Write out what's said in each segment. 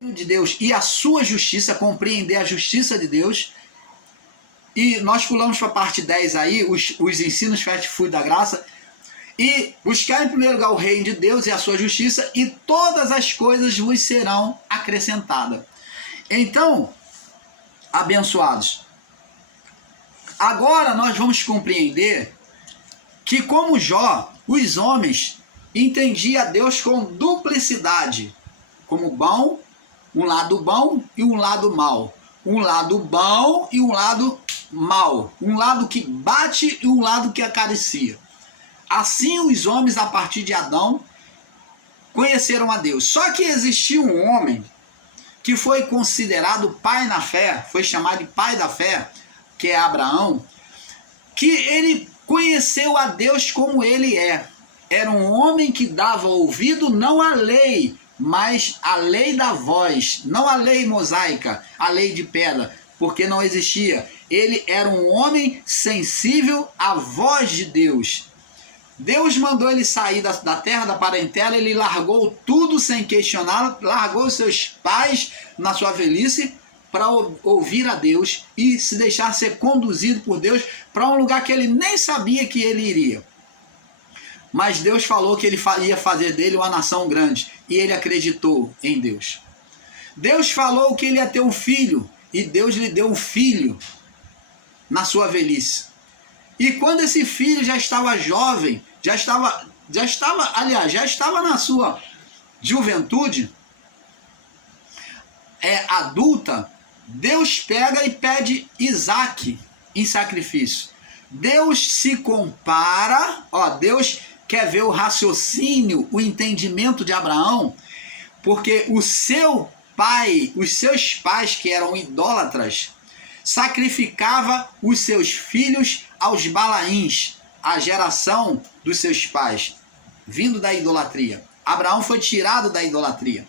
de Deus e a sua justiça, compreender a justiça de Deus. E nós pulamos para a parte 10 aí, os ensinos fast food da graça. E buscar em primeiro lugar o reino de Deus e a sua justiça, e todas as coisas vos serão acrescentadas. Então, abençoados, agora nós vamos compreender que, como Jó, os homens entendiam a Deus com duplicidade, como bom, um lado bom e um lado mau, um lado bom e um lado mau, um lado que bate e um lado que acaricia. Assim os homens, a partir de Adão, conheceram a Deus. Só que existia um homem que foi considerado pai na fé, foi chamado de pai da fé, que é Abraão, que ele conheceu a Deus como ele é. Era um homem que dava ouvido não à lei, mas à lei da voz, não à lei mosaica, a lei de pedra, porque não existia. Ele era um homem sensível à voz de Deus. Deus mandou ele sair da terra da parentela, ele largou tudo sem questionar, largou seus pais na sua velhice para ouvir a Deus e se deixar ser conduzido por Deus para um lugar que ele nem sabia que ele iria. Mas Deus falou que ele ia fazer dele uma nação grande, e ele acreditou em Deus. Deus falou que ele ia ter um filho, e Deus lhe deu um filho na sua velhice. E quando esse filho já estava jovem, já estava na sua juventude, adulta, Deus pega e pede Isaque em sacrifício. Deus se compara, Deus quer ver o raciocínio, o entendimento de Abraão, porque os seus pais, que eram idólatras, sacrificava os seus filhos aos Balaíns, a geração dos seus pais, vindo da idolatria. Abraão foi tirado da idolatria.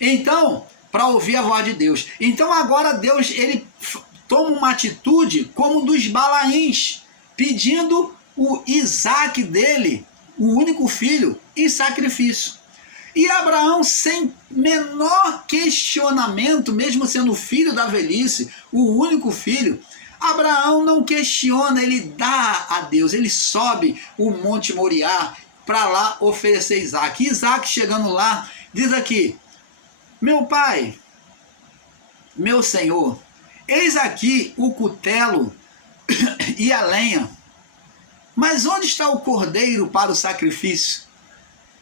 Então, para ouvir a voz de Deus. Então agora Deus, ele toma uma atitude como dos Balaíns, pedindo o Isaque dele, o único filho, em sacrifício. E Abraão, sem menor questionamento, mesmo sendo filho da velhice, o único filho, Abraão não questiona, ele dá a Deus, ele sobe o Monte Moriá para lá oferecer Isaque. Isaque, chegando lá, diz aqui: meu pai, meu senhor, eis aqui o cutelo e a lenha, mas onde está o cordeiro para o sacrifício?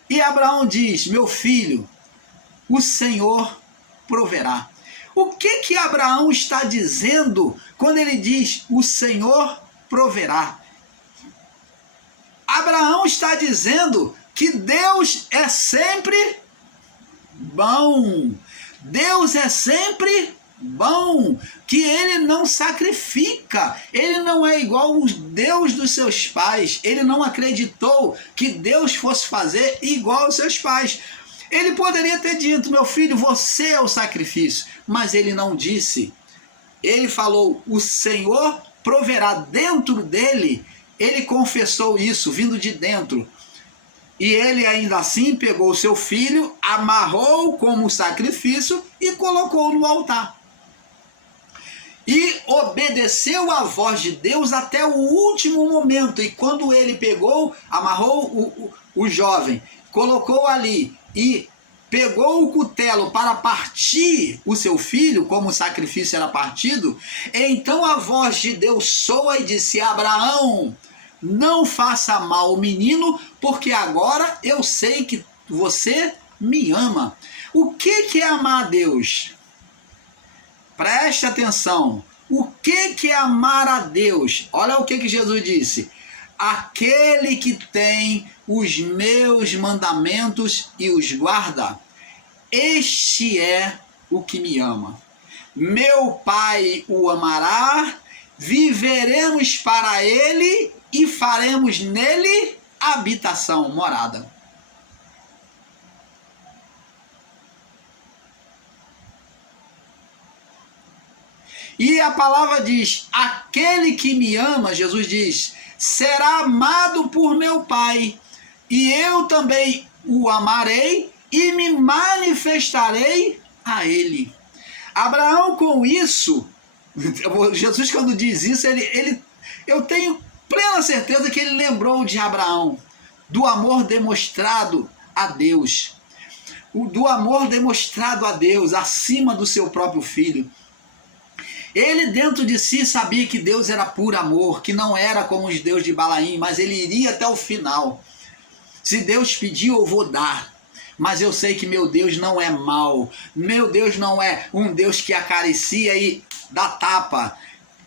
E Abraão diz: meu filho, o Senhor proverá. O que Abraão está dizendo quando ele diz o Senhor proverá? Abraão está dizendo que Deus é sempre bom. Deus é sempre bom, que ele não sacrifica, ele não é igual o Deus dos seus pais, ele não acreditou que Deus fosse fazer igual aos seus pais. Ele poderia ter dito: meu filho, você é o sacrifício, mas ele não disse. Ele falou: o Senhor proverá. Dentro dele, ele confessou isso, vindo de dentro. E ele ainda assim pegou o seu filho, amarrou como sacrifício e colocou no altar. E obedeceu à voz de Deus até o último momento. E quando ele pegou, amarrou o jovem, colocou ali e pegou o cutelo para partir o seu filho, como o sacrifício era partido, então a voz de Deus soa e disse: Abraão, não faça mal ao menino, porque agora eu sei que você me ama. O que é amar a Deus? Preste atenção. O que é amar a Deus? Olha o que Jesus disse: aquele que tem os meus mandamentos e os guarda, este é o que me ama. Meu Pai o amará, viveremos para ele e faremos nele habitação, morada. E a palavra diz: aquele que me ama, Jesus diz, será amado por meu Pai, e eu também o amarei e me manifestarei a ele. Abraão, com isso, Jesus, quando diz isso, eu tenho plena certeza que ele lembrou de Abraão, do amor demonstrado a Deus, do amor demonstrado a Deus acima do seu próprio filho. Ele dentro de si sabia que Deus era puro amor, que não era como os deuses de Balaim, mas ele iria até o final. Se Deus pediu, eu vou dar. Mas eu sei que meu Deus não é mau. Meu Deus não é um Deus que acaricia e dá tapa.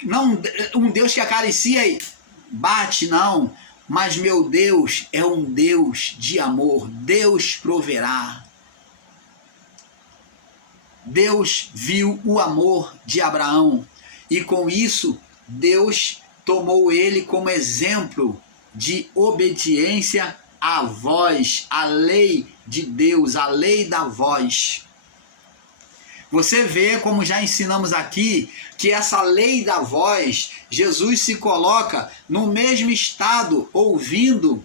Não um Deus que acaricia e bate, não. Mas meu Deus é um Deus de amor. Deus proverá. Deus viu o amor de Abraão. E com isso, Deus tomou ele como exemplo de obediência à voz, à lei de Deus, a lei da voz. Você vê, como já ensinamos aqui, que essa lei da voz, Jesus se coloca no mesmo estado, ouvindo,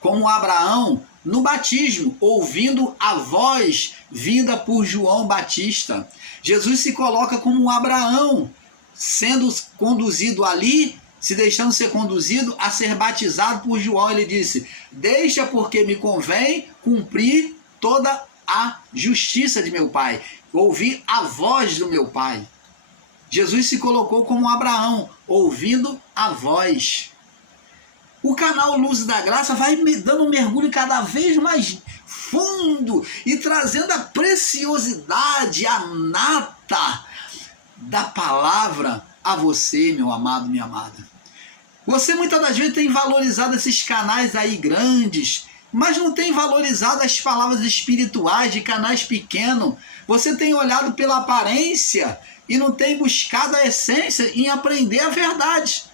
como Abraão, no batismo, ouvindo a voz vinda por João Batista. Jesus se coloca como Abraão, sendo conduzido ali, se deixando ser conduzido a ser batizado por João. Ele disse: deixa, porque me convém cumprir toda a justiça de meu Pai, ouvir a voz do meu Pai. Jesus se colocou como Abraão, ouvindo a voz. O canal Luz da Graça vai me dando um mergulho cada vez mais fundo e trazendo a preciosidade, a nata da palavra a você, meu amado, minha amada. Você muitas das vezes tem valorizado esses canais aí grandes, mas não tem valorizado as palavras espirituais de canais pequenos. Você tem olhado pela aparência e não tem buscado a essência em aprender a verdade.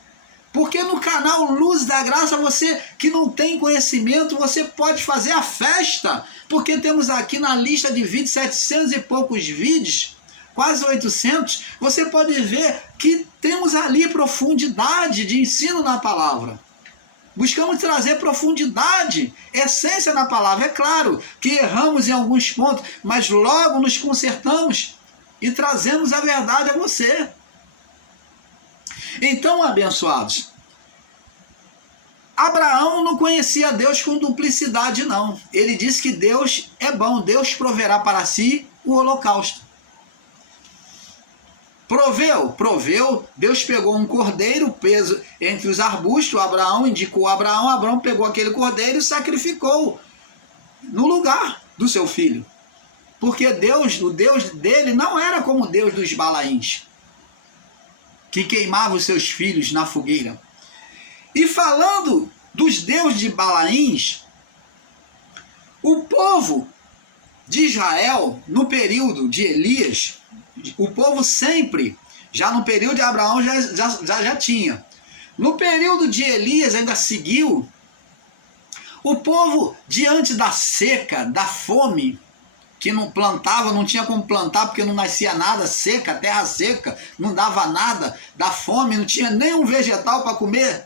Porque no canal Luz da Graça, você que não tem conhecimento, você pode fazer a festa. Porque temos aqui na lista de vídeos 700 e poucos vídeos, quase 800. Você pode ver que temos ali profundidade de ensino na palavra. Buscamos trazer profundidade, essência na palavra. É claro que erramos em alguns pontos, mas logo nos consertamos e trazemos a verdade a você. Então, abençoados, Abraão não conhecia Deus com duplicidade, não. Ele disse que Deus é bom, Deus proverá para si o holocausto. Proveu, Deus pegou um cordeiro preso entre os arbustos, Abraão indicou Abraão pegou aquele cordeiro e sacrificou no lugar do seu filho. Porque Deus, o Deus dele não era como o Deus dos Balaíns, que queimava os seus filhos na fogueira. E falando dos deuses de Balaíns, o povo de Israel, no período de Elias, o povo sempre, já no período de Abraão já tinha. No período de Elias ainda seguiu. O povo, diante da seca, da fome, que não plantava, não tinha como plantar porque não nascia nada, seca, terra seca, não dava nada, da fome, não tinha nenhum vegetal para comer.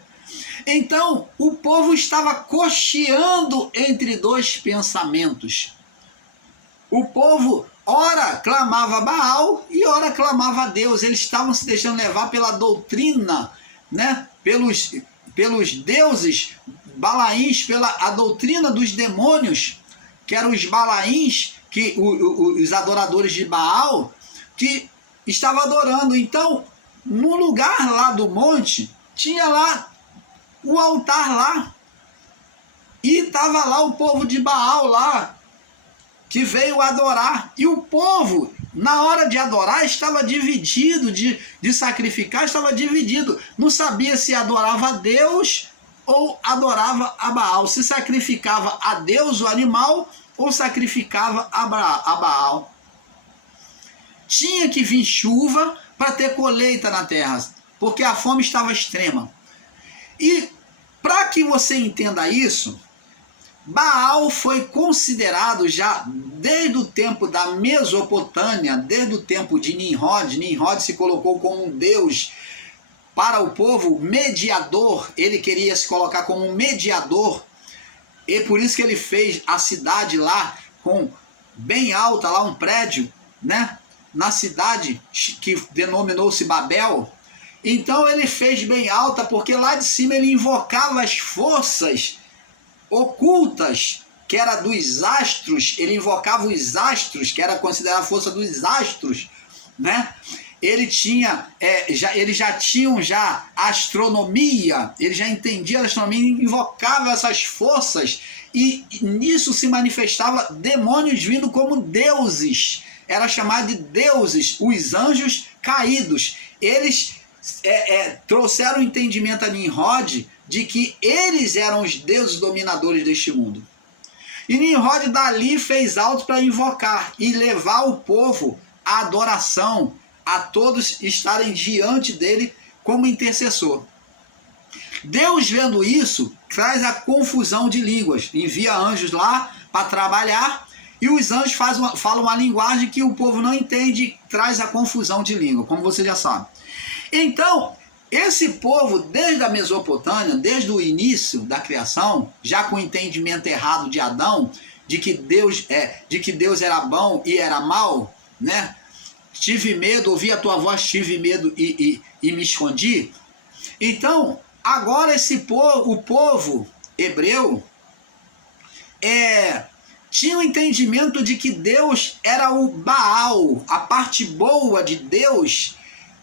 Então, o povo estava cocheando entre dois pensamentos. O povo, ora clamava Baal e ora clamava a Deus. Eles estavam se deixando levar pela doutrina, né? pelos deuses Balaíns, pela a doutrina dos demônios, que eram os Balaíns, que os adoradores de Baal, que estavam adorando. Então, no lugar lá do monte, tinha lá o altar lá, e estava lá o povo de Baal lá, que veio adorar. E o povo, na hora de adorar, estava dividido, de sacrificar, estava dividido. Não sabia se adorava a Deus ou adorava a Baal. Se sacrificava a Deus o animal ou sacrificava a Baal. Tinha que vir chuva para ter colheita na terra, porque a fome estava extrema. E para que você entenda isso, Baal foi considerado já desde o tempo da Mesopotâmia, desde o tempo de Nimrod. Nimrod se colocou como um deus para o povo, mediador. Ele queria se colocar como um mediador, e por isso que ele fez a cidade lá, com bem alta, lá um prédio, né, na cidade que denominou-se Babel. Então ele fez bem alta, porque lá de cima ele invocava as forças ocultas, que era dos astros. Ele invocava os astros, que era considerada a força dos astros, né? Ele eles já tinham astronomia, ele já entendia a astronomia, invocava essas forças, e nisso se manifestava demônios vindo como deuses. Era chamado de deuses, os anjos caídos. Eles trouxeram o entendimento a Nimrod de que eles eram os deuses dominadores deste mundo. E Nimrod dali fez alto para invocar e levar o povo à adoração, a todos estarem diante dele como intercessor. Deus, vendo isso, traz a confusão de línguas, envia anjos lá para trabalhar, e os anjos falam uma linguagem que o povo não entende, traz a confusão de língua, como você já sabe. Então, esse povo, desde a Mesopotâmia, desde o início da criação, já com o entendimento errado de Adão, de que Deus era bom e era mau, né? Tive medo, ouvi a tua voz, tive medo e me escondi. Então, agora o povo hebreu tinha o entendimento de que Deus era o Baal. A parte boa de Deus,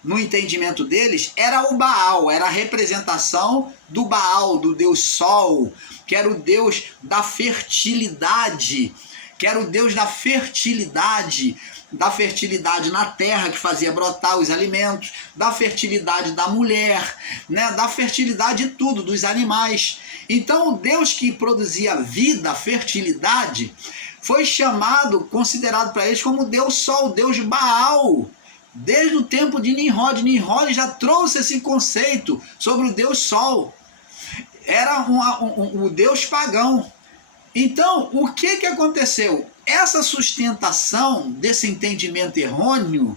no entendimento deles, era o Baal, era a representação do Baal, do Deus Sol, que era o Deus da fertilidade, da fertilidade na terra, que fazia brotar os alimentos, da fertilidade da mulher, né, da fertilidade de tudo, dos animais. Então o Deus que produzia vida, fertilidade, foi considerado para eles como Deus Sol, Deus Baal. Desde o tempo de Nimrod. Nimrod já trouxe esse conceito sobre o Deus Sol. Era o Deus pagão. Então, o que aconteceu? Essa sustentação desse entendimento errôneo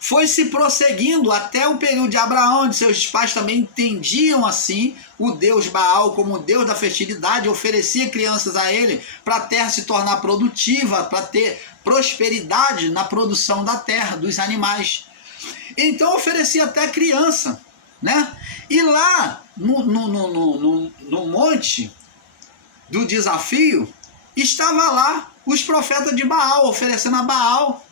foi se prosseguindo até o período de Abraão, onde seus pais também entendiam assim o Deus Baal como o Deus da fertilidade, oferecia crianças a ele para a terra se tornar produtiva, para ter prosperidade na produção da terra, dos animais. Então oferecia até criança, né? E lá no monte do desafio, estava lá os profetas de Baal, oferecendo a Baal.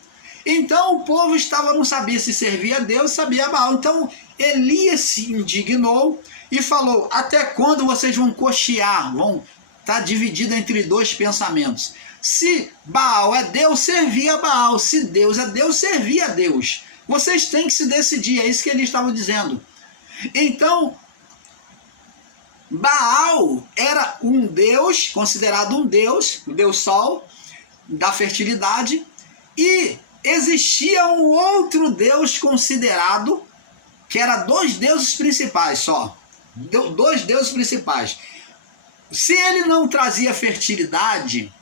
Então o povo não sabia se servia a Deus, sabia a Baal. Então Elias se indignou e falou: até quando vocês vão cochear, vão estar divididos entre dois pensamentos? Se Baal é Deus, servia a Baal. Se Deus é Deus, servia a Deus. Vocês têm que se decidir, é isso que ele estava dizendo. Então, Baal era um deus, considerado um deus, o Deus Sol, da fertilidade, e existia um outro deus considerado, que era dois deuses principais só, dois deuses principais. Se ele não trazia fertilidade,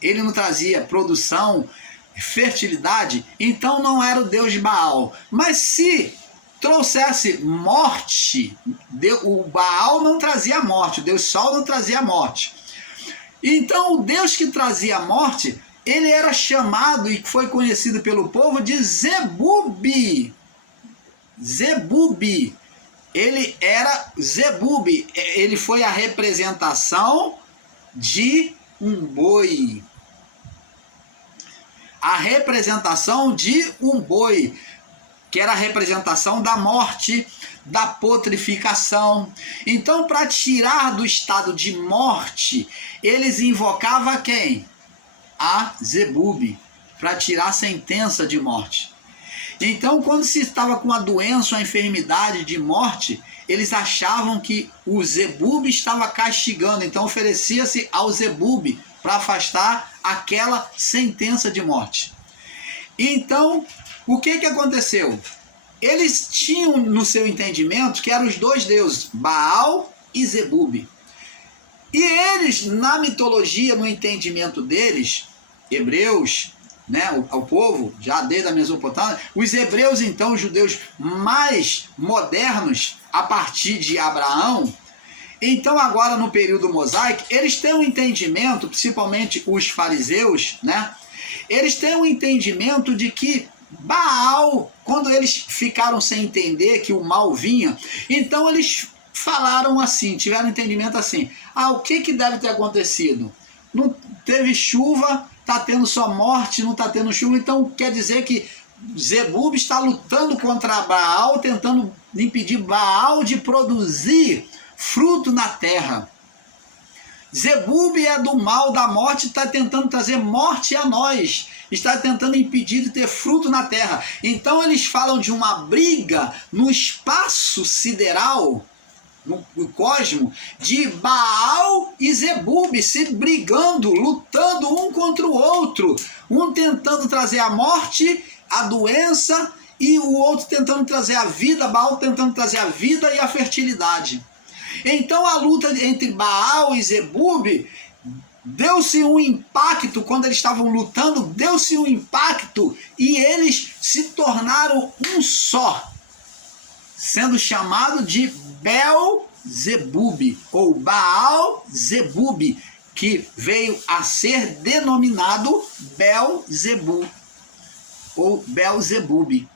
ele não trazia produção, fertilidade, então não era o Deus de Baal. Mas se trouxesse morte, o Baal não trazia morte, o Deus Sol não trazia morte. Então o Deus que trazia morte, ele era chamado e foi conhecido pelo povo de Zebub. Zebub. Ele era Zebub. Ele foi a representação de um boi. A representação de um boi, que era a representação da morte, da putrificação. Então, para tirar do estado de morte, eles invocavam quem? A Zebub, para tirar a sentença de morte. Então, quando se estava com a doença, a enfermidade de morte, eles achavam que o Zebub estava castigando, então oferecia-se ao Zebub para afastar aquela sentença de morte. Então, o que aconteceu? Eles tinham no seu entendimento que eram os dois deuses, Baal e Zebub. E eles, na mitologia, no entendimento deles, hebreus, né, o povo, já desde a Mesopotâmia, os hebreus, então, os judeus mais modernos, a partir de Abraão, então agora no período mosaico, eles têm um entendimento, principalmente os fariseus, né, eles têm um entendimento de que Baal, quando eles ficaram sem entender que o mal vinha, então eles falaram assim, tiveram entendimento assim, o que deve ter acontecido? Não teve chuva, está tendo só morte, não está tendo chuva, então quer dizer que Zebub está lutando contra Baal, tentando impedir Baal de produzir fruto na terra. Zebub é do mal, da morte, está tentando trazer morte a nós, está tentando impedir de ter fruto na terra. Então eles falam de uma briga no espaço sideral, no cosmo, de Baal e Zebub se brigando, lutando um contra o outro, um tentando trazer a morte, a doença, e o outro tentando trazer a vida, Baal tentando trazer a vida e a fertilidade. Então a luta entre Baal e Zebub deu-se um impacto, quando eles estavam lutando, deu-se um impacto e eles se tornaram um só, sendo chamado de Bel-Zebub, ou Baal-Zebub, que veio a ser denominado Bel-Zebub, ou Bel-Zebub,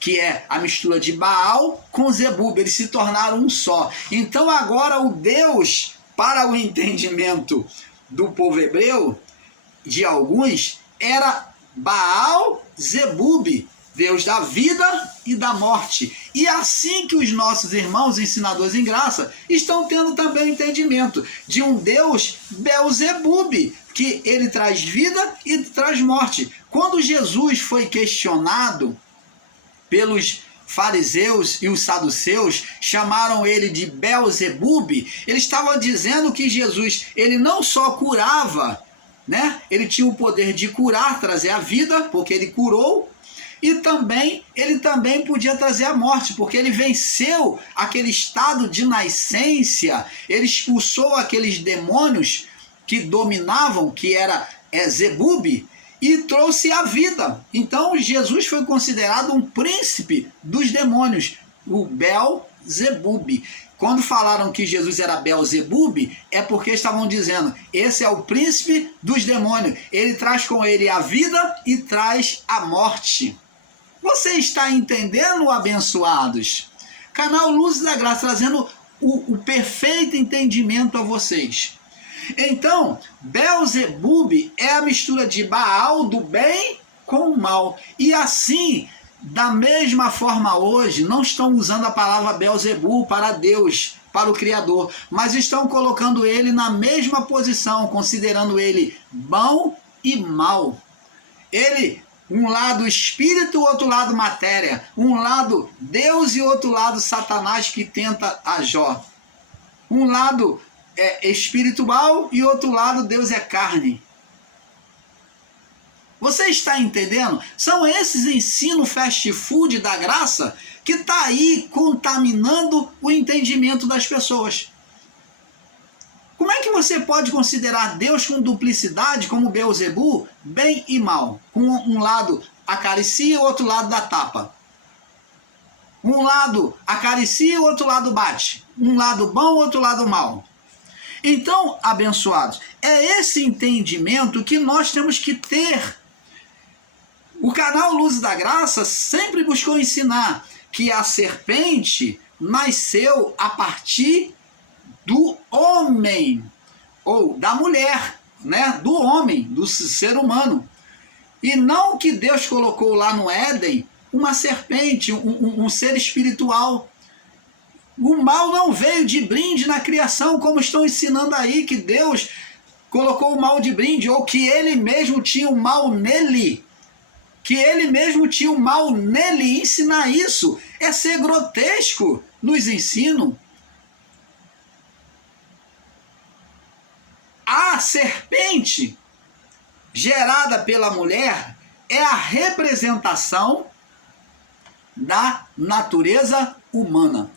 que é a mistura de Baal com Zebub, eles se tornaram um só. Então agora o Deus, para o entendimento do povo hebreu, de alguns, era Baal-Zebub, Deus da vida e da morte. E assim que os nossos irmãos ensinadores em graça estão tendo também entendimento de um Deus Bel-Zebub, que ele traz vida e traz morte. Quando Jesus foi questionado pelos fariseus e os saduceus, chamaram ele de Bel-Zebub, eles estavam dizendo que Jesus, ele não só curava, né? Ele tinha o poder de curar, trazer a vida, porque ele curou, e também ele também podia trazer a morte, porque ele venceu aquele estado de nascência, ele expulsou aqueles demônios que dominavam, que era Zebub, e trouxe a vida. Então Jesus foi considerado um príncipe dos demônios, o Bel-Zebub. Quando falaram que Jesus era Bel-Zebub, é porque estavam dizendo, esse é o príncipe dos demônios, ele traz com ele a vida e traz a morte. Você está entendendo, abençoados? Canal Luz da Graça, trazendo o perfeito entendimento a vocês. Então, Bel-Zebub é a mistura de Baal, do bem, com o mal. E assim, da mesma forma hoje, não estão usando a palavra Bel-Zebub para Deus, para o Criador, mas estão colocando ele na mesma posição, considerando ele bom e mal. Ele, um lado espírito, outro lado matéria. Um lado Deus e outro lado Satanás que tenta a Jó. Um lado é espiritual e outro lado Deus é carne. Você está entendendo? São esses ensinos fast food da graça que está aí contaminando o entendimento das pessoas. Como é que você pode considerar Deus com duplicidade, como Bel-Zebub, bem e mal? Com um lado acaricia e o outro lado dá tapa. Um lado acaricia e o outro lado bate. Um lado bom, outro lado mal. Então, abençoados, é esse entendimento que nós temos que ter. O canal Luz da Graça sempre buscou ensinar que a serpente nasceu a partir do homem, ou da mulher, né? Do homem, do ser humano. E não que Deus colocou lá no Éden uma serpente, um ser espiritual. O mal não veio de brinde na criação, como estão ensinando aí, que Deus colocou o mal de brinde, ou que ele mesmo tinha o mal nele. Que ele mesmo tinha o mal nele. Ensinar isso é ser grotesco nos ensinos. A serpente gerada pela mulher é a representação da natureza humana.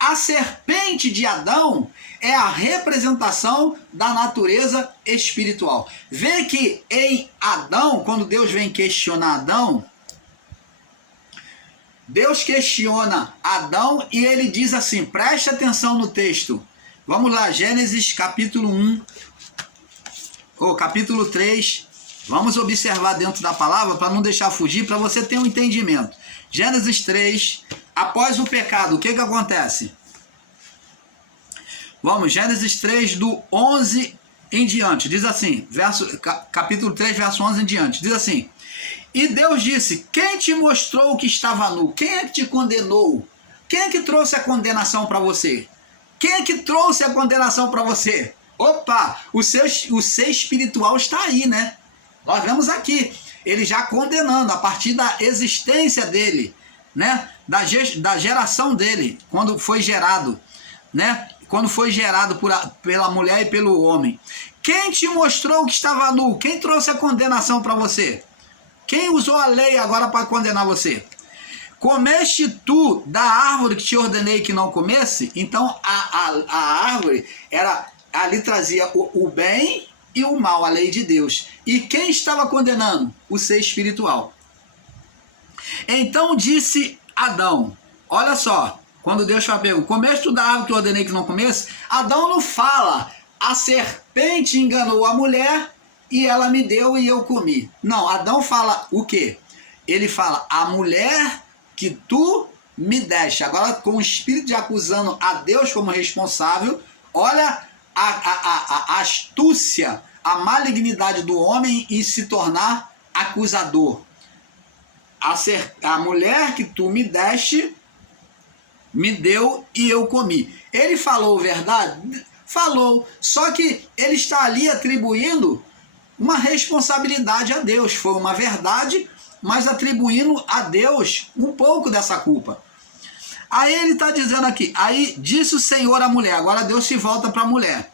A serpente de Adão é a representação da natureza espiritual. Vê que em Adão, quando Deus vem questionar Adão, Deus questiona Adão e ele diz assim, preste atenção no texto. Vamos lá, Gênesis capítulo 1, ou capítulo 3, Vamos observar dentro da palavra para não deixar fugir, para você ter um entendimento. Gênesis 3, após o pecado, o que acontece? Vamos, Gênesis 3, do 11 em diante, diz assim, capítulo 3, verso 11 em diante, diz assim: e Deus disse, quem te mostrou que estava nu? Quem é que te condenou? Quem é que trouxe a condenação para você? Quem é que trouxe a condenação para você? Opa, o ser espiritual está aí, né? Nós vemos aqui, ele já condenando a partir da existência dele, né? Da geração dele, quando foi gerado, né? Quando foi gerado pela mulher e pelo homem. Quem te mostrou que estava nu? Quem trouxe a condenação para você? Quem usou a lei agora para condenar você? Comeste tu da árvore que te ordenei que não comesse? Então a árvore ali trazia o bem e o mal, a lei de Deus. E quem estava condenando? O ser espiritual. Então disse Adão, olha só, quando Deus fala, comeste tu da árvore que eu ordenei que não comesse? Adão não fala, a serpente enganou a mulher e ela me deu e eu comi. Não, Adão fala o quê? Ele fala, a mulher que tu me deste. Agora, com o espírito de acusando a Deus como responsável, olha a astúcia, a malignidade do homem em se tornar acusador. A mulher que tu me deste, me deu e eu comi. Ele falou verdade? Falou. Só que ele está ali atribuindo uma responsabilidade a Deus. Foi uma verdade, mas atribuindo a Deus um pouco dessa culpa. Aí ele está dizendo aqui, aí disse o Senhor à mulher, agora Deus se volta para a mulher.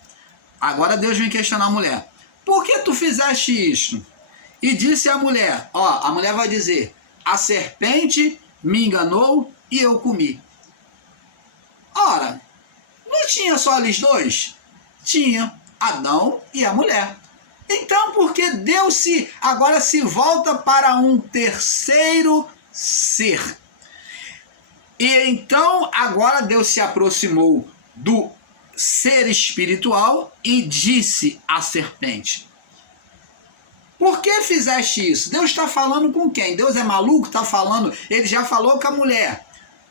Agora Deus vem questionar a mulher. Por que tu fizeste isto? E disse a mulher, a mulher vai dizer, a serpente me enganou e eu comi. Ora, não tinha só eles dois? Tinha Adão e a mulher. Então, por que Deus agora se volta para um terceiro ser? E então, agora Deus se aproximou do ser espiritual e disse à serpente, por que fizeste isso? Deus está falando com quem? Deus é maluco? Está falando, ele já falou com a mulher,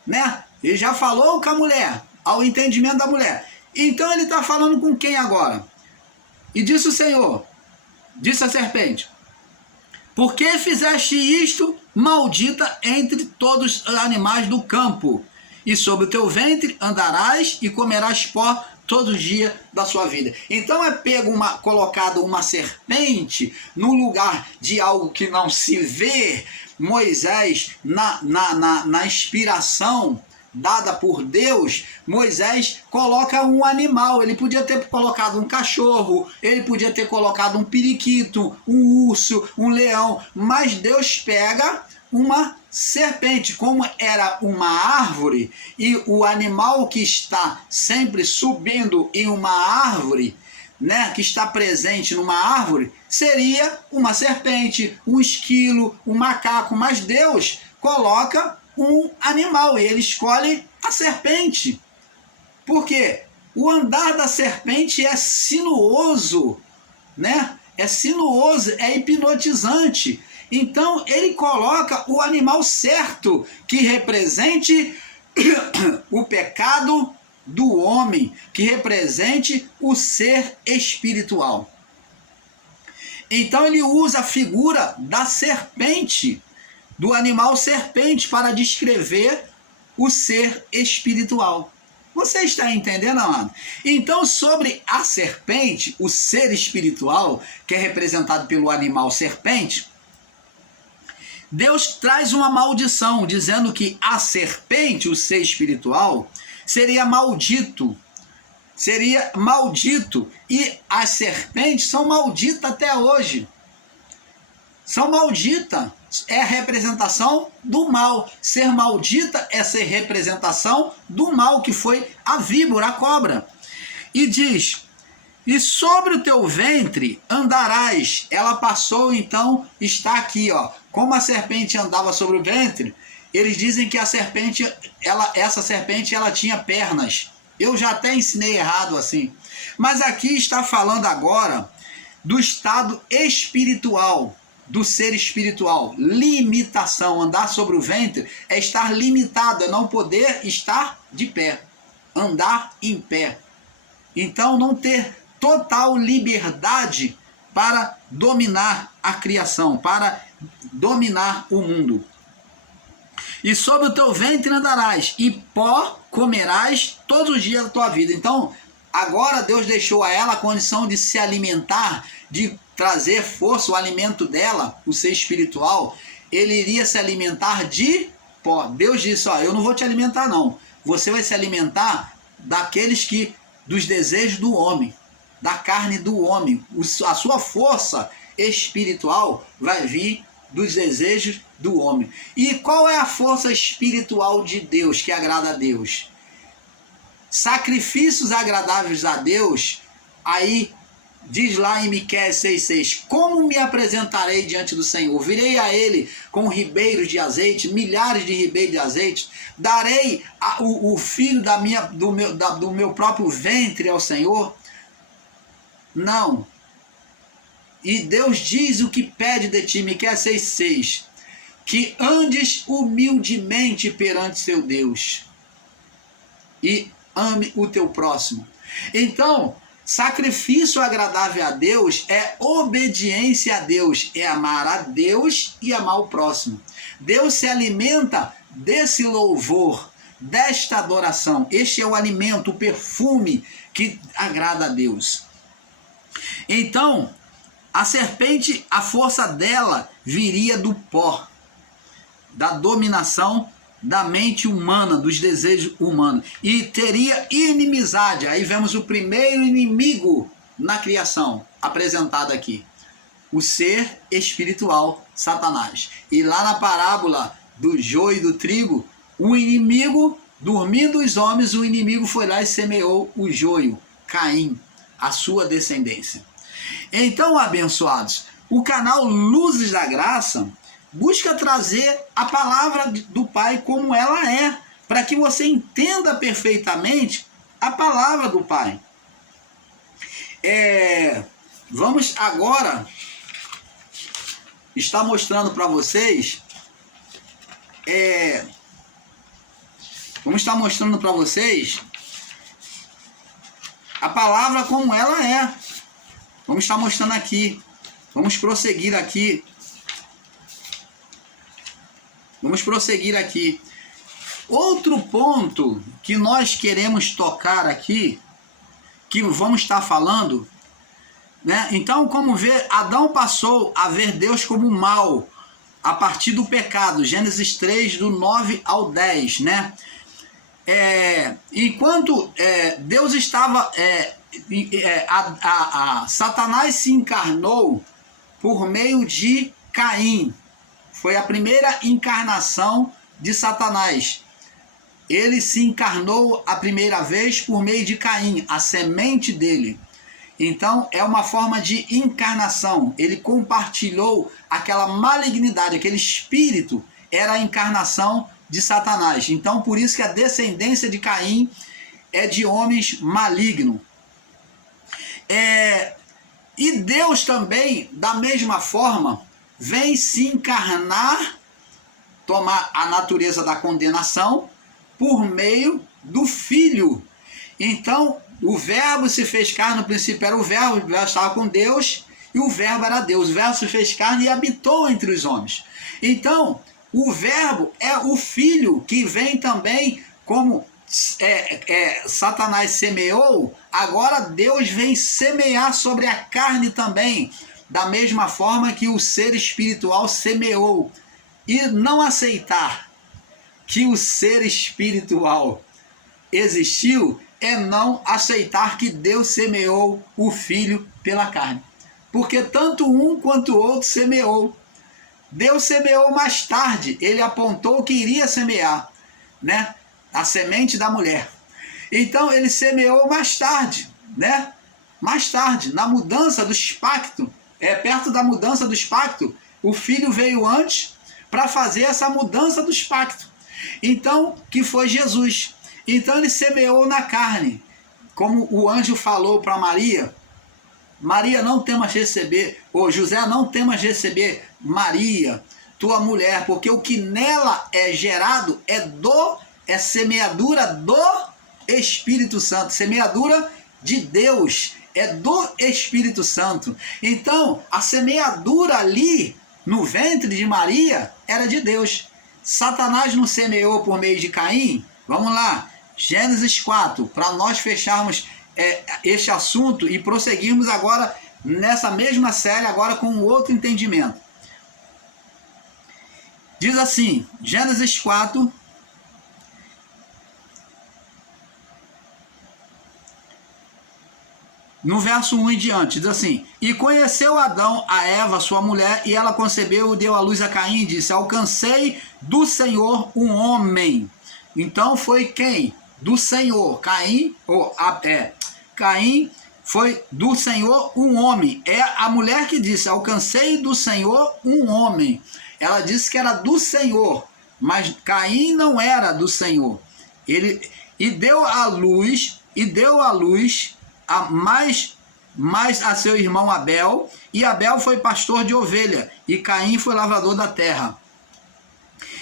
né? Ele já falou com a mulher, ao entendimento da mulher. Então ele está falando com quem agora? E disse o Senhor, disse a serpente, por que fizeste isto, maldita entre todos os animais do campo? E sobre o teu ventre andarás e comerás pó todo dia da sua vida. Então é colocado uma serpente no lugar de algo que não se vê. Moisés, na inspiração dada por Deus, Moisés coloca um animal. Ele podia ter colocado um cachorro, ele podia ter colocado um periquito, um urso, um leão, mas Deus pega uma serpente. Como era uma árvore e o animal que está sempre subindo em uma árvore, né, que está presente numa árvore, seria uma serpente, um esquilo, um macaco, mas Deus coloca um animal e ele escolhe a serpente. Por quê? O andar da serpente é sinuoso, né? É sinuoso, é hipnotizante. Então ele coloca o animal certo, que represente o pecado do homem, que represente o ser espiritual. Então ele usa a figura da serpente, do animal serpente, para descrever o ser espiritual. Você está entendendo, amado? Então, sobre a serpente, o ser espiritual, que é representado pelo animal serpente, Deus traz uma maldição, dizendo que a serpente, o ser espiritual, seria maldito. Seria maldito. E as serpentes são malditas até hoje. São malditas. É a representação do mal. Ser maldita é ser representação do mal, que foi a víbora, a cobra. E diz, e sobre o teu ventre andarás. Ela passou, então, está aqui, ó. Como a serpente andava sobre o ventre, eles dizem que a serpente, essa serpente, ela tinha pernas. Eu já até ensinei errado assim. Mas aqui está falando agora do estado espiritual, do ser espiritual. Limitação, andar sobre o ventre é estar limitado, é não poder estar de pé, andar em pé. Então não ter total liberdade para dominar a criação, para dominar o mundo. E sobre o teu ventre andarás, e pó comerás todos os dias da tua vida. Então, agora Deus deixou a ela a condição de se alimentar, de trazer força, o alimento dela, o ser espiritual, ele iria se alimentar de pó. Deus disse, ó, eu não vou te alimentar não, você vai se alimentar dos desejos do homem, da carne do homem. A sua força espiritual vai vir dos desejos do homem. E qual é a força espiritual de Deus que agrada a Deus? Sacrifícios agradáveis a Deus. Aí diz lá em Miqueias 6,6: como me apresentarei diante do Senhor? Virei a ele com ribeiros de azeite, milhares de ribeiros de azeite. Darei o filho do meu próprio ventre ao Senhor? Não. E Deus diz o que pede de ti, Miqueias 6,6: que andes humildemente perante seu Deus e ame o teu próximo. Então, sacrifício agradável a Deus é obediência a Deus, é amar a Deus e amar o próximo. Deus se alimenta desse louvor, desta adoração. Este é o alimento, o perfume que agrada a Deus. Então, a serpente, a força dela viria do pó, da dominação da mente humana, dos desejos humanos, e teria inimizade. Aí vemos o primeiro inimigo na criação apresentado aqui, o ser espiritual, Satanás. E lá na parábola do joio e do trigo, o inimigo, dormindo os homens, o inimigo foi lá e semeou o joio, Caim, a sua descendência. Então, abençoados, o canal Luzes da Graça busca trazer a palavra do Pai como ela é, para que você entenda perfeitamente a palavra do Pai. Vamos agora estar mostrando para vocês, a palavra como ela é. Vamos estar mostrando aqui. Vamos prosseguir aqui. Outro ponto que nós queremos tocar aqui, que vamos estar falando, né? Então, como ver, Adão passou a ver Deus como mal a partir do pecado. Gênesis 3, do 9 ao 10, né? Enquanto Deus estava... Satanás se encarnou por meio de Caim. Foi a primeira encarnação de Satanás. Ele se encarnou a primeira vez por meio de Caim, a semente dele. Então é uma forma de encarnação. Ele compartilhou aquela malignidade, aquele espírito, era a encarnação de Satanás. Então por isso que a descendência de Caim é de homens malignos. E Deus também, da mesma forma, vem se encarnar, tomar a natureza da condenação por meio do Filho. Então, o Verbo se fez carne, no princípio era o Verbo estava com Deus, e o Verbo era Deus. O Verbo se fez carne e habitou entre os homens. Então, o Verbo é o Filho que vem também como... Satanás semeou, agora Deus vem semear sobre a carne também, da mesma forma que o ser espiritual semeou. E não aceitar que o ser espiritual existiu é não aceitar que Deus semeou o Filho pela carne, porque tanto um quanto o outro semeou. Deus semeou mais tarde, ele apontou que iria semear, né? A semente da mulher. Então ele semeou mais tarde, né? Mais tarde, na mudança dos pactos, perto da mudança dos pactos, o Filho veio antes para fazer essa mudança dos pactos. Então, que foi Jesus. Então ele semeou na carne, como o anjo falou para Maria, Maria, não temas receber, ou José, não temas receber Maria, tua mulher, porque o que nela é gerado é semeadura do Espírito Santo, semeadura de Deus, é do Espírito Santo. Então, a semeadura ali no ventre de Maria era de Deus. Satanás não semeou por meio de Caim? Vamos lá, Gênesis 4, para nós fecharmos este assunto e prosseguirmos agora nessa mesma série, agora com um outro entendimento. Diz assim, Gênesis 4, no verso 1 em diante, diz assim: e conheceu Adão a Eva, sua mulher, e ela concebeu e deu à luz a Caim, e disse: alcancei do Senhor um homem. Então foi quem? Do Senhor. Caim foi do Senhor um homem. É a mulher que disse: alcancei do Senhor um homem. Ela disse que era do Senhor, mas Caim não era do Senhor. Ele deu à luz mais a seu irmão Abel, e Abel foi pastor de ovelha, e Caim foi lavrador da terra.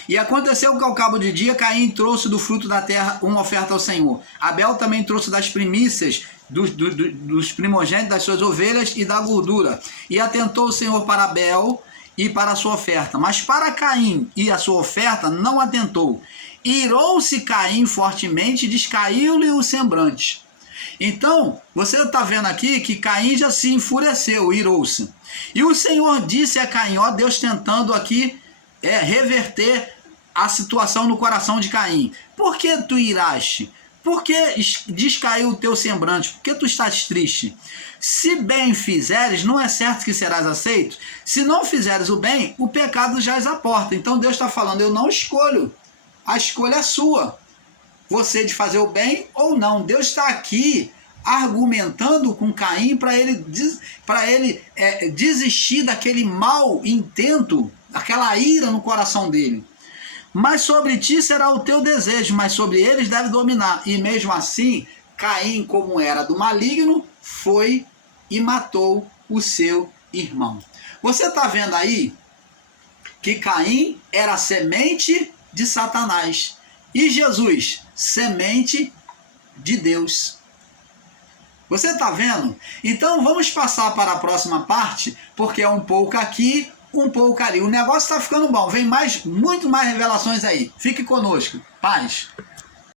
E aconteceu que ao cabo de dia, Caim trouxe do fruto da terra uma oferta ao Senhor. Abel também trouxe das primícias, dos primogênitos das suas ovelhas e da gordura. E atentou o Senhor para Abel e para a sua oferta, mas para Caim e a sua oferta não atentou. Irou-se Caim fortemente e descaiu-lhe o semblante. Então, você está vendo aqui que Caim já se enfureceu, irou-se. E o Senhor disse a Caim, ó Deus tentando aqui reverter a situação no coração de Caim: por que tu iraste? Por que descaiu o teu semblante? Por que tu estás triste? Se bem fizeres, não é certo que serás aceito? Se não fizeres o bem, o pecado jaz à porta. Então Deus está falando: eu não escolho, a escolha é sua, você de fazer o bem ou não. Deus está aqui argumentando com Caim para ele desistir daquele mau intento, aquela ira no coração dele. Mas sobre ti será o teu desejo, mas sobre eles deve dominar. E mesmo assim, Caim, como era do maligno, foi e matou o seu irmão. Você está vendo aí que Caim era a semente de Satanás e Jesus, semente de Deus. Você está vendo? Então vamos passar para a próxima parte, porque é um pouco aqui, um pouco ali. O negócio está ficando bom. Vem muito mais revelações aí. Fique conosco. Paz.